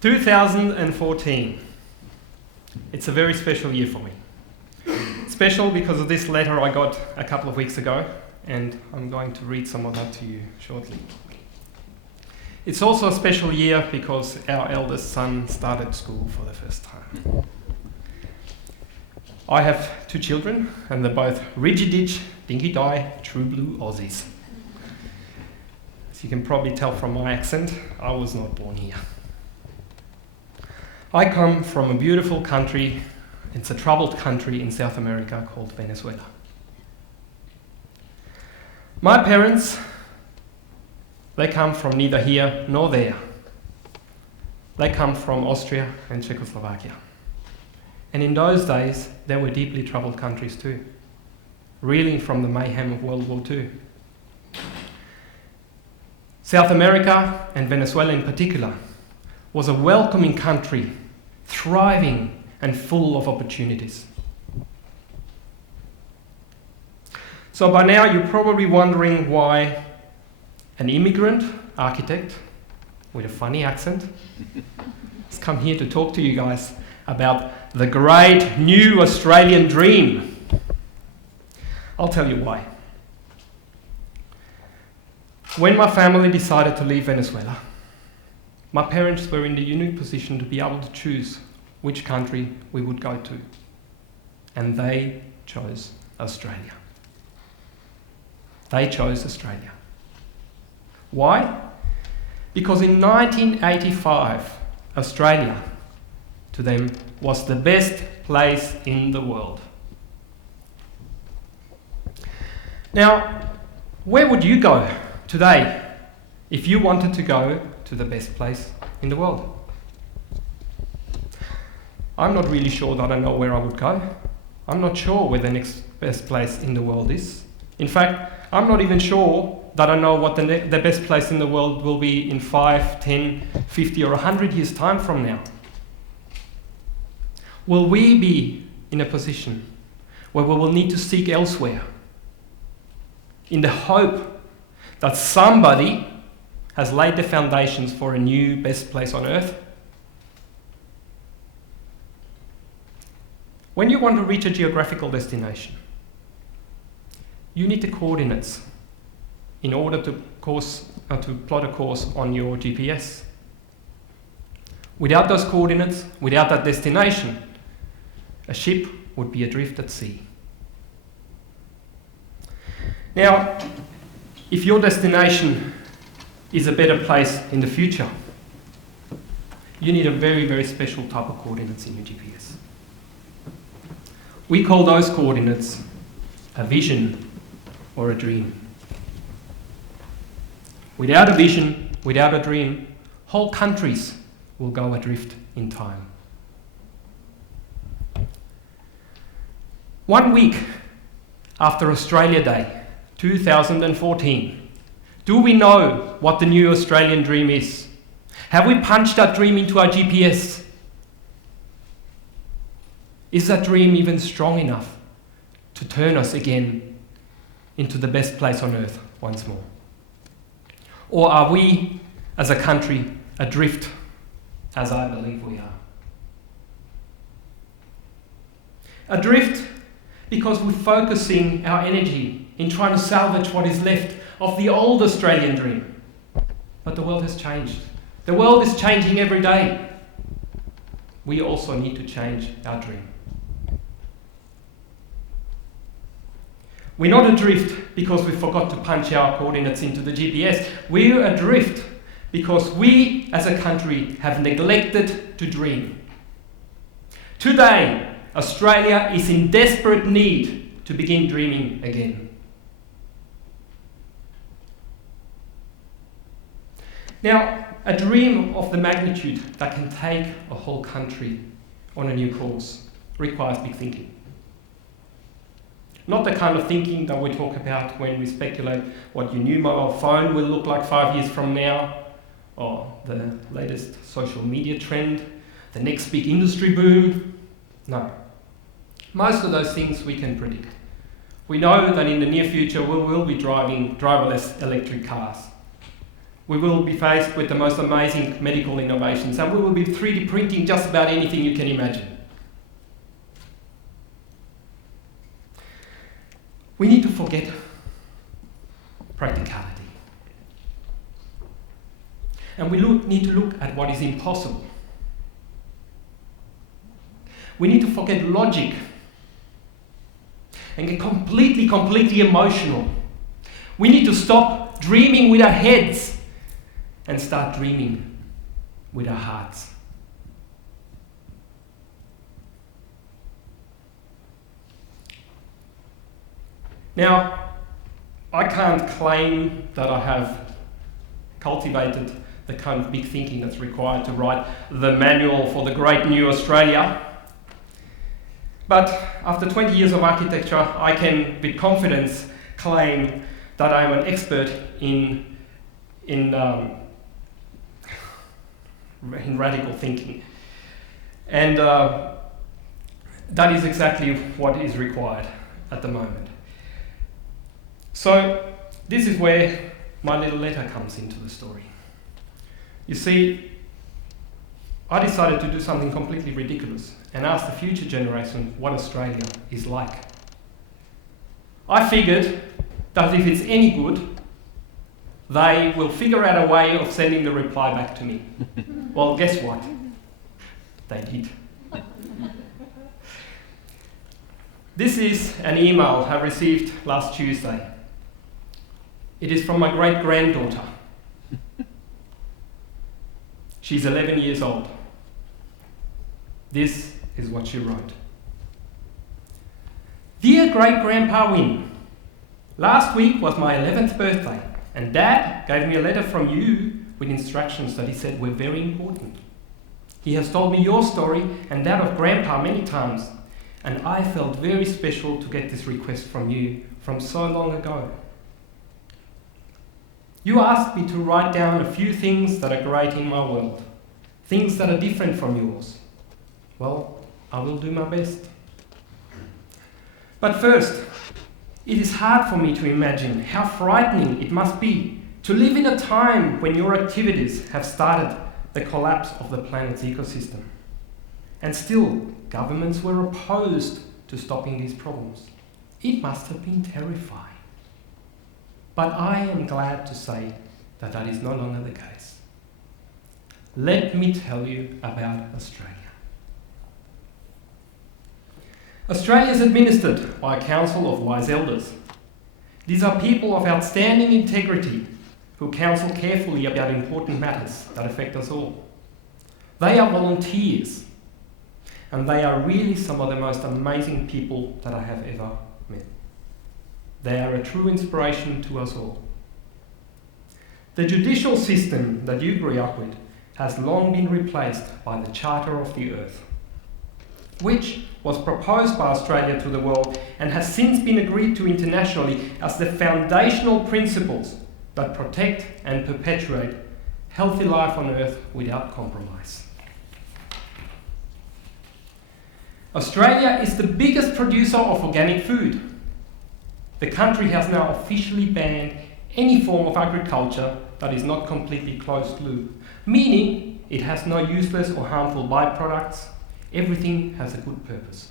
2014. It's a very special year for me. Special because of this letter I got a couple of weeks ago, and I'm going to read some of that to you shortly. It's also a special year because our eldest son started school for the first time. I have 2 children, and they're both rigid-ditch, dinky-die, true blue Aussies. As you can probably tell from my accent, I was not born here. I come from a beautiful country. It's a troubled country in South America called Venezuela. My parents, they come from neither here nor there. They come from Austria and Czechoslovakia. And in those days, they were deeply troubled countries too, reeling from the mayhem of World War II. South America, and Venezuela in particular, was a welcoming country, thriving and full of opportunities. So by now you're probably wondering why an immigrant architect with a funny accent has come here to talk to you guys about the great new Australian dream. I'll tell you why. When my family decided to leave Venezuela, my parents were in the unique position to be able to choose which country we would go to. And they chose Australia. They chose Australia. Why? Because in 1985, Australia, to them, was the best place in the world. Now, where would you go today if you wanted to go to the best place in the world? I'm not really sure that I know where I would go. I'm not sure where the next best place in the world is. In fact, I'm not even sure that I know what the best place in the world will be in 5, 10, 50 or 100 years' time from now. Will we be in a position where we will need to seek elsewhere in the hope that somebody has laid the foundations for a new best place on earth? When you want to reach a geographical destination, you need the coordinates in order to plot a course on your GPS. Without those coordinates, without that destination, a ship would be adrift at sea. Now, if your destination is a better place in the future, you need a very, very special type of coordinates in your GPS. We call those coordinates a vision or a dream. Without a vision, without a dream, whole countries will go adrift in time. 1 week after Australia Day, 2014, do we know what the new Australian dream is? Have we punched that dream into our GPS? Is that dream even strong enough to turn us again into the best place on earth once more? Or are we, as a country, adrift, as I believe we are? Adrift because we're focusing our energy in trying to salvage what is left of the old Australian dream. But the world has changed. The world is changing every day. We also need to change our dream. We're not adrift because we forgot to punch our coordinates into the GPS. We're adrift because we, as a country, have neglected to dream. Today, Australia is in desperate need to begin dreaming again. Now, a dream of the magnitude that can take a whole country on a new course requires big thinking. Not the kind of thinking that we talk about when we speculate what your new mobile phone will look like 5 years from now, or the latest social media trend, the next big industry boom. No. Most of those things we can predict. We know that in the near future we will be driving driverless electric cars. we will be faced with the most amazing medical innovations, and we will be 3D printing just about anything you can imagine. We need to forget practicality. And we need to look at what is impossible. We need to forget logic and get completely emotional. We need to stop dreaming with our heads and start dreaming with our hearts. Now, I can't claim that I have cultivated the kind of big thinking that's required to write the manual for the great new Australia. But after 20 years of architecture, I can with confidence claim that I am an expert in radical thinking. And that is exactly what is required at the moment. So this is where my little letter comes into the story. You see, I decided to do something completely ridiculous and ask the future generation what Australia is like. I figured that if it's any good, they will figure out a way of sending the reply back to me. Well, guess what? They did. This is an email I received last Tuesday. It is from my great-granddaughter. She's 11 years old. This is what she wrote. Dear great-grandpa Win, last week was my 11th birthday, and Dad gave me a letter from you with instructions that he said were very important. He has told me your story and that of Grandpa many times, and I felt very special to get this request from you from so long ago. You asked me to write down a few things that are great in my world, things that are different from yours. Well, I will do my best. But first, it is hard for me to imagine how frightening it must be to live in a time when your activities have started the collapse of the planet's ecosystem. And still, governments were opposed to stopping these problems. It must have been terrifying. But I am glad to say that that is no longer the case. Let me tell you about Australia. Australia is administered by a council of wise elders. These are people of outstanding integrity who counsel carefully about important matters that affect us all. They are volunteers, and they are really some of the most amazing people that I have ever met. They are a true inspiration to us all. The judicial system that you grew up with has long been replaced by the Charter of the Earth, which was proposed by Australia to the world and has since been agreed to internationally as the foundational principles that protect and perpetuate healthy life on Earth without compromise. Australia is the biggest producer of organic food. The country has now officially banned any form of agriculture that is not completely closed loop, meaning it has no useless or harmful byproducts. Everything has a good purpose.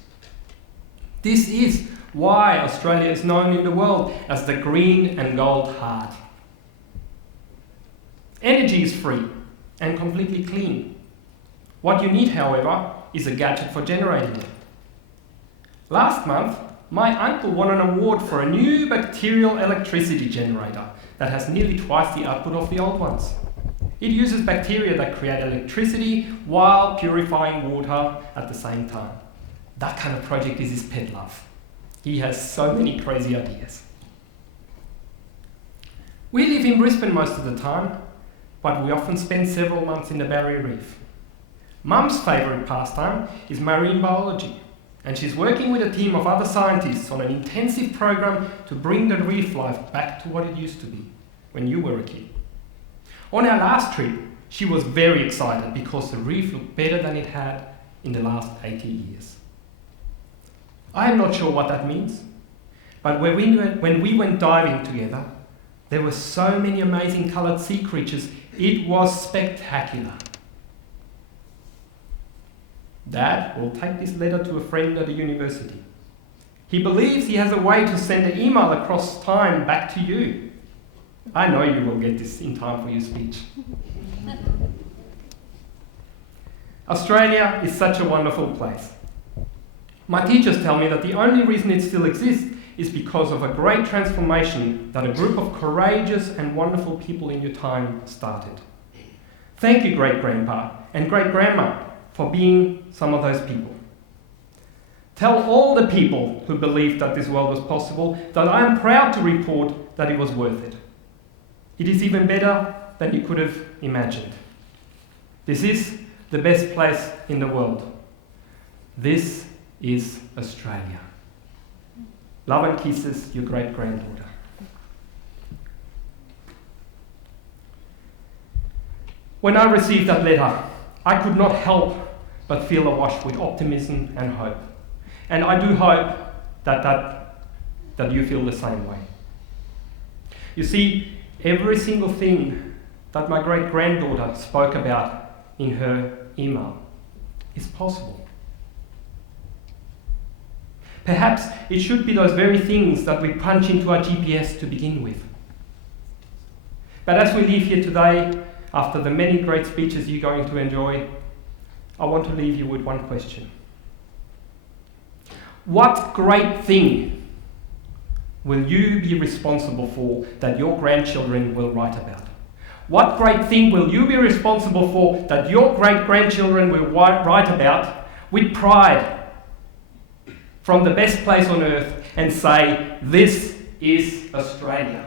This is why Australia is known in the world as the green and gold heart. Energy is free and completely clean. What you need, however, is a gadget for generating it. Last month, my uncle won an award for a new bacterial electricity generator that has nearly twice the output of the old ones. It uses bacteria that create electricity while purifying water at the same time. That kind of project is his pet love. He has so many crazy ideas. We live in Brisbane most of the time, but we often spend several months in the Barrier Reef. Mum's favourite pastime is marine biology, and she's working with a team of other scientists on an intensive program to bring the reef life back to what it used to be when you were a kid. On our last trip, she was very excited because the reef looked better than it had in the last 80 years. I am not sure what that means, but when we went diving together, There were so many amazing coloured sea creatures. It was spectacular. Dad will take this letter to a friend at a university. He believes he has a way to send an email across time back to you. I know you will get this in time for your speech. Australia is such a wonderful place. My teachers tell me that the only reason it still exists is because of a great transformation that a group of courageous and wonderful people in your time started. Thank you, great-grandpa and great-grandma, for being some of those people. Tell all the people who believed that this world was possible that I am proud to report that it was worth it. It is even better than you could have imagined. This is the best place in the world. This is Australia. Love and kisses, your great-granddaughter. When I received that letter, I could not help but feel awash with optimism and hope. And I do hope that you feel the same way. You see, every single thing that my great-granddaughter spoke about in her email is possible. Perhaps it should be those very things that we punch into our GPS to begin with. But as we leave here today, after the many great speeches you're going to enjoy, I want to leave you with one question. What great thing will you be responsible for that your grandchildren will write about? What great thing will you be responsible for that your great-grandchildren will write about with pride from the best place on earth and say, this is Australia?